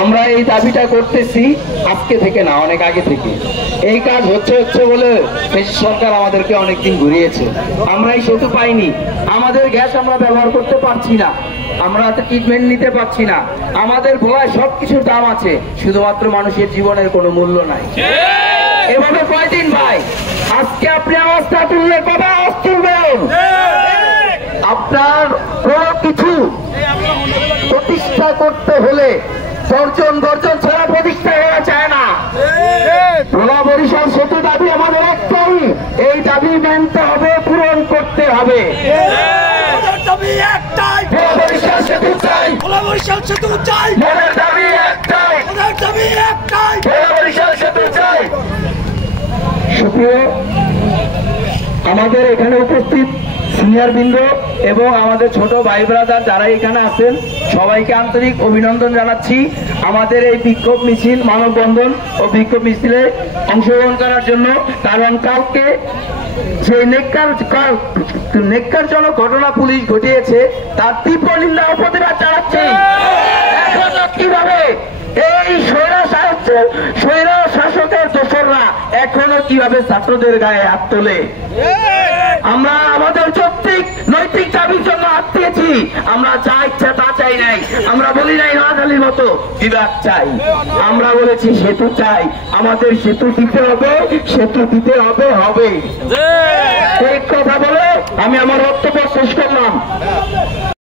আমরা এই দাবিটা করতেছি আজকে থেকে না, অনেক আগে থেকে। এই কাজ হচ্ছে বলে সরকার আমাদেরকে অনেকদিন ঘুরিয়েছে। আমরা এই সেতু পাইনি, আমাদের গ্যাস আমরা ব্যবহার করতে পারছি না, আমরা ট্রিটমেন্ট নিতে পারছি না, আমাদের ভোলায় সবকিছুর দাম আছে, শুধুমাত্র মানুষের জীবনের কোনো মূল্য নাই। এভাবে কয়দিন ভাই? আজকে আপনি আওয়াজটা তুললে কবে আওয়াজ তুলবেন? আপনার কোনো কিছু প্রতিষ্ঠা করতে হলে গর্জন ছাড়া প্রতিষ্ঠা করা যায় না। ভোলা বরিশাল সেতু দাবি আমাদের একটাই, এই দাবি মানতে হবে, পূরণ করতে হবে। সুপ্রিয় আমাদের এখানে উপস্থিত সিনিয়র বৃন্দ এবং আমাদের ছোট ভাই ব্রাদার যারা এখানে আছেন, সবাইকে আন্তরিক অভিনন্দন জানাচ্ছি আমাদের এই বিক্ষোভ মিছিল, মানববন্ধন ও বিক্ষোভ মিছিলে অংশগ্রহণ করার জন্য। কারণ কালকে যে নেককারজনক ঘটনা পুলিশ ঘটিয়েছে তার তীব্র নিন্দা ও প্রতিবাদ জানাচ্ছি। এখন কিভাবে এই স্বৈর শাসকের দোসররা এখনো কিভাবে ছাত্রদের গায়ে হাত তোলে? আমরা আমাদের নৈতিক দাবির জন্য হাত দিয়েছি। আমরা যা ইচ্ছা তা চাই নাই, আমরা বলি নাই নোয়াখালীর মতো বিভাগ চাই, আমরা বলেছি সেতু চাই। আমাদের সেতু দিতে হবে। এই কথা বলে আমি আমার বক্তব্য শেষ করলাম।